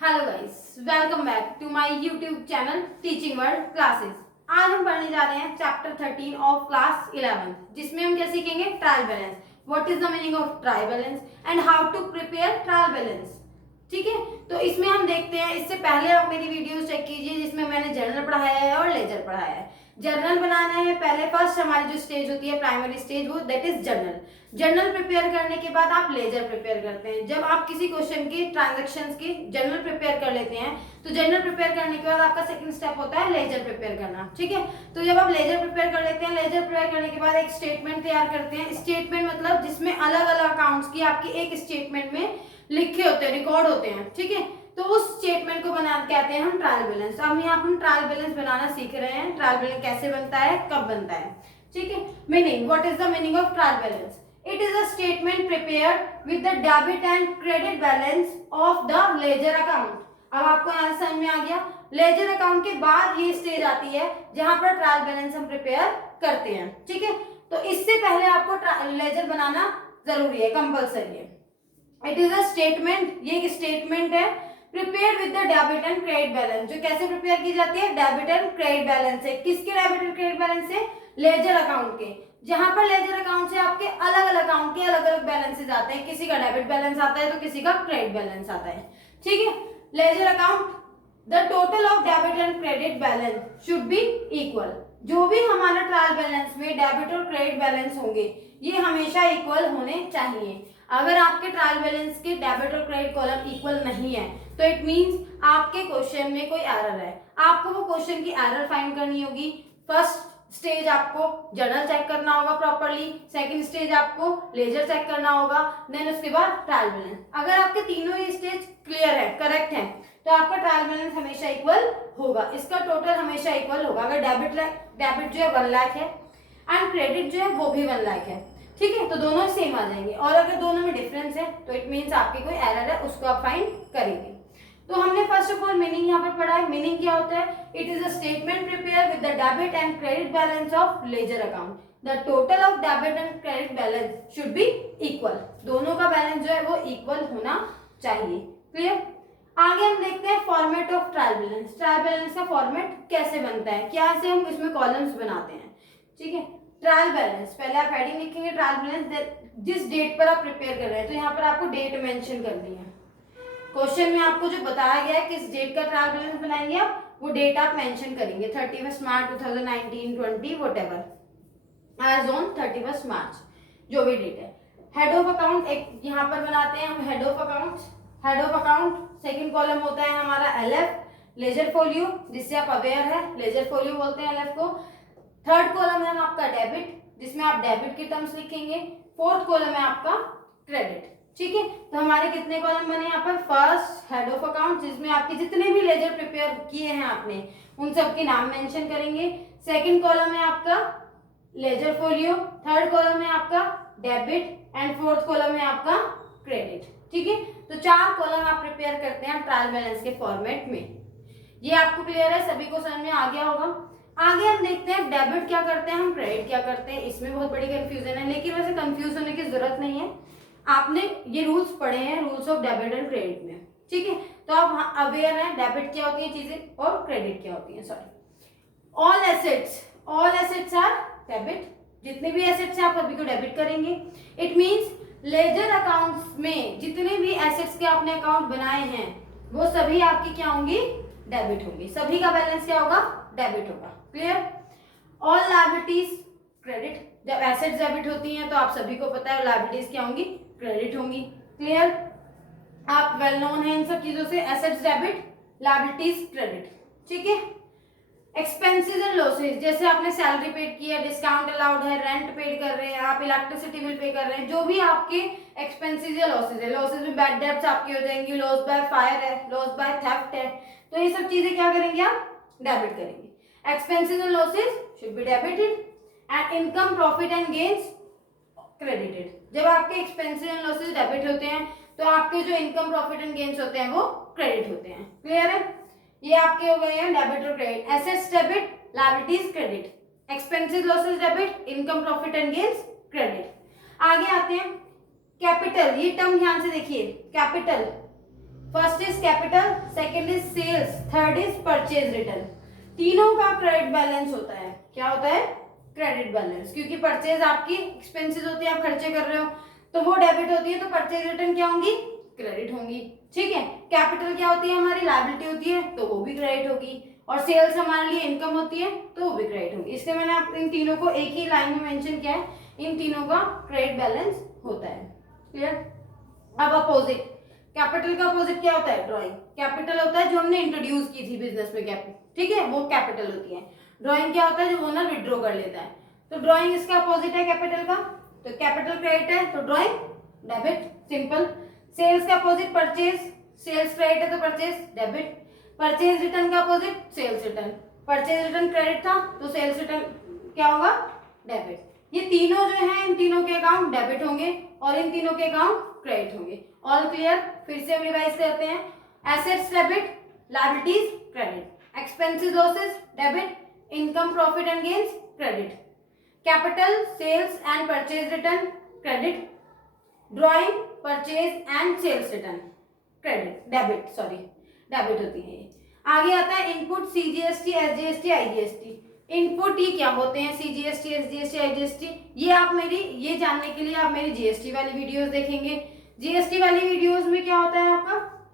Hello guys, welcome back to my YouTube channel teaching world classes. आज हम पढ़ने जा रहे हैं चैप्टर 13 ऑफ क्लास 11, जिसमें हम क्या सीखेंगे? Trial balance. What is the meaning of trial balance and how to prepare trial balance. ठीक है, तो इसमें हम देखते हैं। इससे पहले आप मेरी वीडियो चेक कीजिए जिसमें मैंने जर्नल पढ़ाया है और लेजर पढ़ाया है। जर्नल बनाना है पहले, फर्स्ट हमारी जो स्टेज होती है प्राइमरी स्टेज, वो that is journal. Journal prepare करने के बाद आप लेजर प्रिपेयर करते हैं। जब आप किसी क्वेश्चन की ट्रांजैक्शंस की जर्नल प्रिपेयर कर लेते हैं तो जर्नल प्रिपेयर करने के बाद आपका सेकंड स्टेप होता है लेजर प्रिपेयर करना। ठीक है, तो जब आप लेजर प्रिपेयर कर लेते हैं, लेजर प्रिपेयर करने के बाद एक स्टेटमेंट तैयार करते हैं। स्टेटमेंट मतलब जिसमें अलग अलग अकाउंट्स की आपकी एक स्टेटमेंट में लिखे होते हैं, रिकॉर्ड होते हैं। ठीक है, तो उस स्टेटमेंट को बना कहते हैं हम ट्रायल बैलेंस। अब यहाँ हम ट्रायल बैलेंस बनाना सीख रहे हैं। ट्रायल बैलेंस कैसे बनता है, कब बनता है। ठीक है, meaning, what is the meaning of trial balance? It is a statement prepared with the debit and credit balance of the ledger account. अब आपको यहाँ समझ में आ गया। लेजर अकाउंट के बाद ये स्टेज आती है जहां पर ट्रायल बैलेंस हम प्रिपेयर करते हैं। ठीक है, तो इससे पहले आपको लेजर बनाना जरूरी है, कंपलसरी है। इट इज अ स्टेटमेंट, ये एक स्टेटमेंट है prepare with the debit and credit balance. जो कैसे प्रिपेयर की जाती है? डेबिट एंड क्रेडिट बैलेंस से। किसके डेबिट एंड क्रेडिट बैलेंस से? लेजर अकाउंट के। जहां पर लेजर अकाउंट से आपके अलग अलग अकाउंट के अलग अलग बैलेंसेस आते हैं। किसी का डेबिट बैलेंस आता है तो किसी का क्रेडिट बैलेंस आता है। ठीक है, ledger account, the total of debit and credit balance should be equal. जो भी हमारा ट्रायल बैलेंस में डेबिट और क्रेडिट बैलेंस होंगे ये हमेशा इक्वल होने चाहिए। अगर आपके ट्रायल बैलेंस के डेबिट और क्रेडिट कॉलम इक्वल नहीं है तो इट मींस आपके क्वेश्चन में कोई एरर है। आपको वो क्वेश्चन की एरर फाइंड करनी होगी। फर्स्ट स्टेज आपको जर्नल चेक करना होगा प्रॉपर्ली, सेकंड स्टेज आपको लेजर चेक करना होगा, देन उसके बाद ट्रायल बैलेंस। अगर आपके तीनों ही स्टेज क्लियर है, करेक्ट है, तो आपका ट्रायल बैलेंस हमेशा इक्वल होगा। इसका टोटल हमेशा इक्वल होगा। अगर डेबिट जो है 1 लाख है एंड क्रेडिट जो है वो भी 1 लाख है, ठीक है, तो दोनों सेम आ जाएंगे। और अगर दोनों में डिफरेंस है तो इट मीन्स आपके कोई एरर है, उसको आप फाइंड करेंगे। तो हमने फर्स्ट ऑफ ऑल मीनिंग यहाँ पर पढ़ा है। मीनिंग क्या होता है? It is a statement prepare with the debit and credit balance of ledger account. The total of debit and credit balance should be equal. दोनों का बैलेंस जो है वो इक्वल होना चाहिए। क्लियर? आगे हम देखते हैं format of trial balance. Trial balance का फॉर्मेट कैसे बनता है, क्या से हम इसमें कॉलम्स बनाते हैं। ठीक है, ट्रायल बैलेंस, पहले आप हेडिंग लिखेंगे ट्रायल बैलेंस, जिस डेट पर आप प्रिपेयर कर रहे हैं तो यहाँ पर आपको डेट मेंशन करनी है। क्वेश्चन में आपको जो बताया गया है किस डेट का ट्रायल बैलेंस बनाएंगे आप, वो डेट आप मेंशन करेंगे। 31 मार्च 2019, 20 व्हाटएवर, एज ऑन 31 मार्च, जो भी डेट है। हेड ऑफ अकाउंट एक यहाँ पर बनाते हैं हम, head of account. Head of account second column होता है हमारा एलएफ, लेजर फोलियो, जिससे आप अवेयर है, लेजर फोलियो बोलते हैं एलएफ को। थर्ड कॉलम है आपका डेबिट, जिसमें आप डेबिट की टर्म्स लिखेंगे। फोर्थ कॉलम है आपका क्रेडिट। ठीक है, तो हमारे कितने कॉलम बने यहाँ पर? फर्स्ट हेड ऑफ अकाउंट, जिसमें आपके जितने भी लेजर प्रिपेयर किए हैं आपने उन सब के नाम मेंशन करेंगे। सेकंड कॉलम है आपका लेजर फोलियो, थर्ड कॉलम है आपका डेबिट एंड फोर्थ कॉलम है आपका क्रेडिट। ठीक है, तो 4 कॉलम आप प्रिपेयर करते हैं ट्रायल बैलेंस के फॉर्मेट में। ये आपको क्लियर है? सभी को समझ में आ गया होगा। आगे हम देखते हैं डेबिट क्या करते हैं, हम क्रेडिट क्या करते हैं। इसमें बहुत बड़ी कंफ्यूजन है, लेकिन वैसे कंफ्यूज होने की जरूरत नहीं है। आपने ये रूल्स पढ़े हैं, rules of debit and credit में। ठीक है, तो आप अवेयर हैं डेबिट क्या होती है चीजें और क्रेडिट क्या होती है। Sorry, all assets are debit. जितने भी एसेट्स हैं आप सभी को डेबिट करेंगे। इट मींस लेजर अकाउंट्स में जितने भी एसेट्स के आपने अकाउंट बनाए हैं वो सभी आपकी क्या होंगी? डेबिट होंगी। सभी का बैलेंस क्या होगा? डेबिट होगा। क्लियर? All liabilities credit. जब एसेट्स डेबिट होती हैं तो आप सभी को पता है लायबिलिटीज क्या होंगी? क्रेडिट होंगी। क्लियर? आप वेल नोन है इन सब चीजों से, एसेट्स डेबिट, लायबिलिटीज क्रेडिट। ठीक है, एक्सपेंसेस एंड लॉसेज, जैसे आपने सैलरी पेड की है, डिस्काउंट अलाउड है, रेंट पेड कर रहे हैं आप, इलेक्ट्रिसिटी बिल पे कर रहे हैं, जो भी आपके एक्सपेंसेस या लॉसेज है। लॉसेज में बैड डेब्ट्स आपकी हो जाएंगी, लॉस बाय फायर है, लॉस बाय थेफ्ट है, तो ये सब चीजें क्या करेंगे आप? डेबिट करेंगे। Expenses and losses should be debited and income profit and gains credited. जब आपके एक्सपेंसेस एंड लॉसेज डेबिट होते हैं तो आपके जो इनकम प्रॉफिट एंड गेन्स होते हैं वो क्रेडिट होते हैं। क्लियर है? ये आपके हो गए हैं डेबिट और credit. Assets debit, liabilities credit, expenses losses debit, income profit and gains credit. आगे आते हैं कैपिटल। ये टर्म ध्यान से देखिए, capital first is capital, second is sales, third is purchase return. तीनों का क्रेडिट बैलेंस होता है। क्या होता है? क्रेडिट बैलेंस, क्योंकि परचेज आपकी एक्सपेंसेस होती है, आप खर्चे कर रहे हो, तो वो डेबिट होती है, तो परचेज रिटर्न क्या होंगी? क्रेडिट होंगी। ठीक है। कैपिटल क्या होती है? हमारी लायबिलिटी होती है, तो वो भी क्रेडिट होगी। और सेल्स हमारे लिए इनकम होती है, तो वो भी क्रेडिट होगी। इसलिए मैंने आप इन तीनों को एक ही लाइन में मेंशन किया है, इन तीनों का क्रेडिट बैलेंस होता है। क्लियर? अब अपोजिट, कैपिटल का अपोजिट क्या होता है? ड्राइंग। कैपिटल होता है जो हमने इंट्रोड्यूस की थी बिजनेस में, कैपिटल, ठीक है, वो कैपिटल होती है। ड्राइंग क्या होता है? जो ओनर विड्रॉ कर लेता है। तो ड्राइंग इसका अपोजिट है कैपिटल का, तो कैपिटल क्रेडिट है तो ड्राइंग डेबिट, सिंपल। सेल्स का अपोजिट परचेज, सेल्स क्रेडिट है तो परचेज डेबिट। परचेज रिटर्न का opposite sales return, purchase return credit था तो सेल्स रिटर्न क्या होगा? डेबिट। ये तीनों जो है, इन तीनों के अकाउंट डेबिट होंगे और इन तीनों के अकाउंट क्रेडिट होंगे। All clear? फिर से हम रिवाइज करते हैं। Assets debit, liabilities credit, expenses losses debit, income profit and gains credit, capital sales and purchase return credit, drawing purchase and sales return credit, debit, sorry debit होती है। आगे आता है input, CGST, SGST, IGST. Input ये क्या होते हैं? CGST, SGST, IGST. ये आप मेरी, ये जानने के लिए आप मेरी जीएसटी वाली वीडियोस देखेंगे। जीएसटी वाली वीडियोस में क्या होता है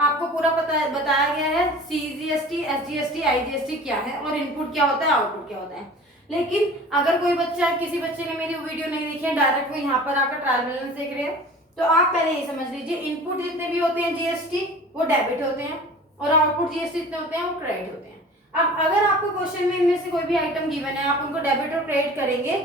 आपको पूरा बताया गया है सीजीएसटी, एसजीएसटी, आईजीएसटी क्या है और इनपुट क्या होता है, आउटपुट क्या होता है। लेकिन अगर कोई बच्चा, किसी बच्चे ने मेरी वीडियो नहीं देखी है, डायरेक्ट वो यहाँ पर आकर ट्रायल बैलेंस देख रहे हैं, तो आप पहले ये समझ लीजिए, इनपुट जितने भी होते हैं जीएसटी वो डेबिट होते हैं और आउटपुट जीएसटी जितने होते हैं वो क्रेडिट होते हैं। अब अगर आपको क्वेश्चन में इनमें से कोई भी आइटम गिवन है, आप उनको डेबिट और क्रेडिट करेंगे,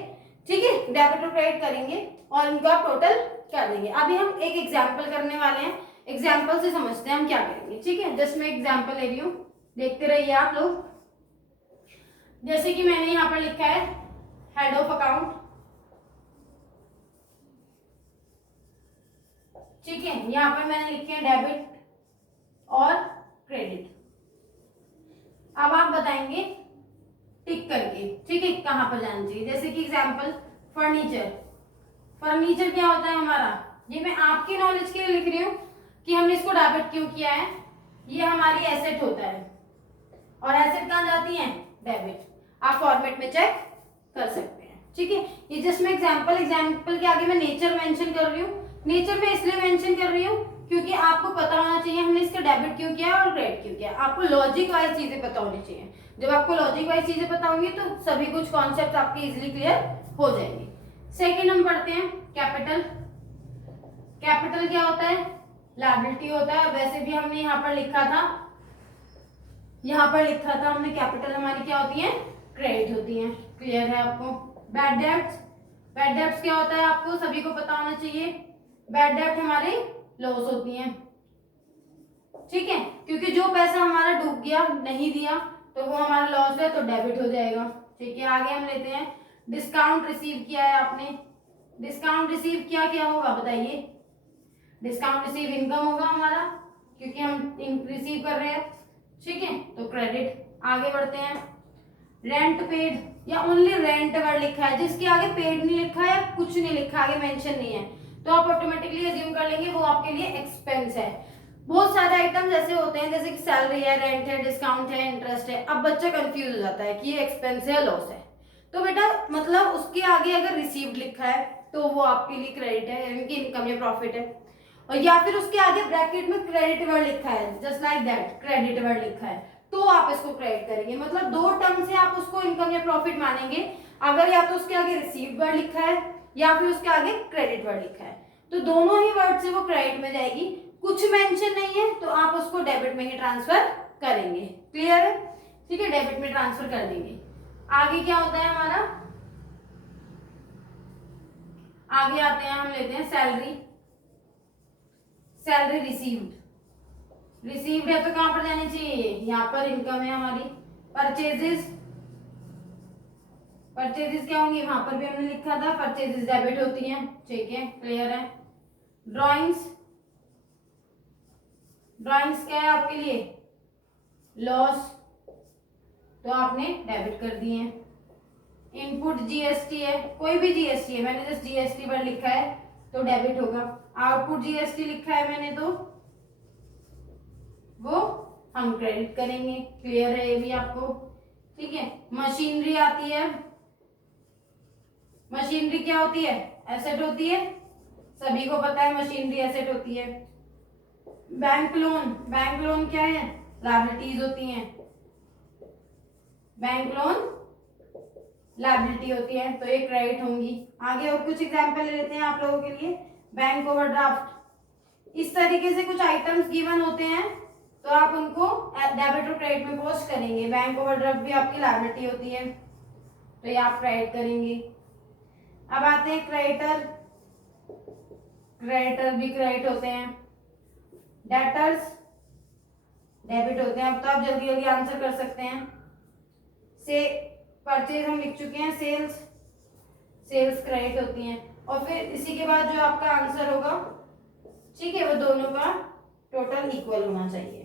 ठीक है, डेबिट और क्रेडिट करेंगे और इनका टोटल कर देंगे। अभी हम एक एग्जाम्पल करने वाले हैं, एग्जाम्पल से समझते हैं हम क्या करेंगे। ठीक है, जस्ट मैं एग्जाम्पल ले रही हूँ, देखते रहिए आप लोग। जैसे कि मैंने यहाँ पर लिखा है हेड ऑफ अकाउंट, ठीक है, यहाँ पर मैंने लिखे हैं डेबिट और क्रेडिट। अब आप बताएंगे टिक करके, ठीक है, कहां पर जाना चाहिए। जैसे कि एग्जांपल फर्नीचर, फर्नीचर क्या होता है हमारा, ये मैं आपकी नॉलेज के लिए लिख रही हूँ कि हमने इसको डेबिट क्यों किया है। ये हमारी एसेट होता है और एसेट कहाँ जाती है? डेबिट। आप फॉर्मेट में चेक कर सकते हैं, ठीक है। ये जस्ट मैं एग्जाम्पल के आगे मैं नेचर मेंशन कर रही हूँ। नेचर में इसलिए मेंशन कर रही हूँ क्योंकि आपको पता होना चाहिए हमने इसका डेबिट क्यों किया और क्रेडिट क्यों किया। आपको लॉजिक वाइज चीजें पता होनी चाहिए। जब आपको लॉजिक वाइज चीजें पता होंगी तो सभी कुछ कॉन्सेप्ट आपके इजीली क्लियर हो जाएंगे। सेकंड हम पढ़ते हैं कैपिटल। कैपिटल क्या होता है? लायबिलिटी होता है। वैसे भी हमने यहाँ पर लिखा था, हमने कैपिटल हमारी क्या होती है? क्रेडिट होती है। क्लियर है आपको? बैड डेब्ट्स, बैड डेब्ट्स क्या होता है आपको सभी को पता होना चाहिए। बैड डेब्ट हमारे लॉस होती हैं, ठीक है, क्योंकि जो पैसा हमारा डूब गया, नहीं दिया, तो वो हमारा लॉस है, तो डेबिट हो जाएगा। ठीक है, आगे हम लेते हैं डिस्काउंट रिसीव किया है आपने। डिस्काउंट रिसीव किया, क्या होगा बताइए? डिस्काउंट रिसीव इनकम होगा हमारा, क्योंकि हम रिसीव कर रहे हैं, ठीक है, तो क्रेडिट। आगे बढ़ते हैं रेंट पेड, या ओनली रेंट अगर लिखा है, जिसके आगे पेड नहीं लिखा है, कुछ नहीं लिखा, आगे मेंशन नहीं है, तो आप ऑटोमेटिकली अज्यूम कर लेंगे वो आपके लिए एक्सपेंस है। बहुत सारे आइटम्स ऐसे होते हैं जैसे कि सैलरी है, रेंट है, डिस्काउंट है, इंटरेस्ट है। अब बच्चा कंफ्यूज हो जाता है कि ये एक्सपेंस है या लॉस है, तो बेटा मतलब उसके आगे अगर रिसीव्ड लिखा है तो वो आपके लिए क्रेडिट है, यानी कि इनकम या प्रॉफिट है, और या फिर उसके आगे ब्रैकेट में क्रेडिट वर्ड लिखा है, just like that, credit word लिखा है, तो आप इसको क्रेडिट करेंगे। मतलब दो टर्म से आप उसको इनकम या प्रॉफिट मानेंगे, अगर या तो उसके आगे रिसीव्ड वर्ड लिखा है या फिर उसके आगे क्रेडिट वर्ड लिखा है, तो दोनों ही वर्ड से वो क्रेडिट में जाएगी। कुछ मेंशन नहीं है तो आप उसको डेबिट में ही ट्रांसफर करेंगे। क्लियर है? ठीक है, डेबिट में ट्रांसफर कर देंगे। आगे क्या होता है हमारा? आगे आते हैं, हम लेते हैं सैलरी। सैलरी रिसीव्ड, रिसीव्ड है तो कहां पर जानी चाहिए? यहाँ पर इनकम है हमारी। परचेजेस, परचेजेस क्या होंगी? वहां पर भी हमने लिखा था परचेजेस डेबिट होती हैं, ठीक है, क्लियर है। ड्राइंग्स, ड्राइंग्स क्या है आपके लिए? लॉस, तो आपने डेबिट कर दिए हैं। इनपुट जीएसटी है, कोई भी जीएसटी है, मैंने जस्ट जीएसटी पर लिखा है तो डेबिट होगा। आउटपुट जीएसटी लिखा है मैंने तो वो हम क्रेडिट करेंगे। क्लियर है ये भी आपको? ठीक है। मशीनरी आती है, मशीनरी क्या होती है? एसेट होती है, सभी को पता है मशीनरी एसेट होती है। बैंक लोन, बैंक लोन क्या है? लायबिलिटीज होती हैं। बैंक लोन लायबिलिटी होती है, तो ये क्रेडिट होंगी। आगे और कुछ एग्जांपल ले लेते हैं आप लोगों के लिए। बैंक ओवरड्राफ्ट, इस तरीके से कुछ आइटम्स गिवन होते हैं तो आप उनको डेबिट और क्रेडिट में पोस्ट करेंगे। बैंक ओवरड्राफ्ट भी आपकी लायबिलिटी होती है, तो ये आप क्रेडिट करेंगे। अब आते हैं क्रेडिटर, क्रेडिटर भी क्रेडिट होते हैं। डेटर्स डेबिट होते हैं। अब तो आप जल्दी जल्दी आंसर कर सकते हैं। से परचेज हम लिख चुके हैं, सेल्स, सेल्स क्रेडिट होती हैं। और फिर इसी के बाद जो आपका आंसर होगा, ठीक है, वो दोनों का टोटल इक्वल होना चाहिए।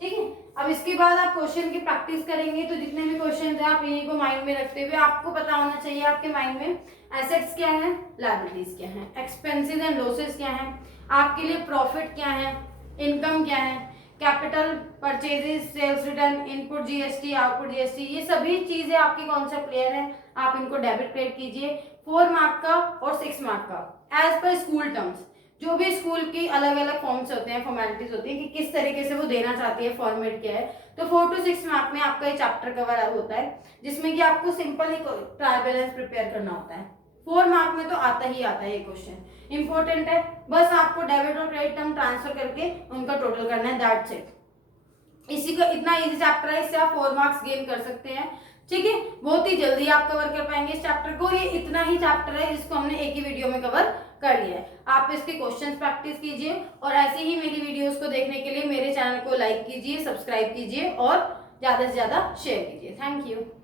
ठीक है। अब इसके बाद आप क्वेश्चन की प्रैक्टिस करेंगे, तो जितने भी क्वेश्चन हैं आप इन्हीं को माइंड में रखते हुए आपको पता होना चाहिए आपके माइंड में एसेट्स क्या है, लायबिलिटीज क्या है, एक्सपेंसेस एंड लॉसेस क्या है, आपके लिए प्रॉफिट क्या है, इनकम क्या है, capital, purchases, sales return, input GST, output GST, ये सभी चीजें आपकी कॉन्सेप्ट क्लियर है। आप इनको डेबिट क्रेडिट कीजिए। 4 मार्क का और 6 मार्क का एज पर स्कूल टर्म्स, जो भी स्कूल की अलग अलग फॉर्म्स होते हैं, फॉर्मेलिटीज होती है कि किस तरीके से वो देना चाहती है, फॉर्मेट क्या है। तो 4 to 6 मार्क में आपका ये चैप्टर कवर होता है, जिसमें कि आपको सिंपल ही ट्रायल बैलेंस प्रिपेयर करना होता है। 4 मार्क में तो आता ही आता है ये क्वेश्चन, इंपॉर्टेंट है। बस आपको डेबिट और क्रेडिट टर्म ट्रांसफर करके उनका टोटल करना है, दैट्स इट। इसी का इतना इजी चैप्टर है, इससे आप 4 मार्क्स गेन कर सकते हैं। ठीक है, बहुत ही जल्दी आप कवर कर पाएंगे इस चैप्टर को। ये इतना ही चैप्टर है जिसको हमने एक ही वीडियो में कवर कर लिया है। आप इसके क्वेश्चंस प्रैक्टिस कीजिए और ऐसे ही मेरी वीडियोस को देखने के लिए मेरे चैनल को लाइक कीजिए, सब्सक्राइब कीजिए और ज्यादा से ज्यादा शेयर कीजिए। Thank you.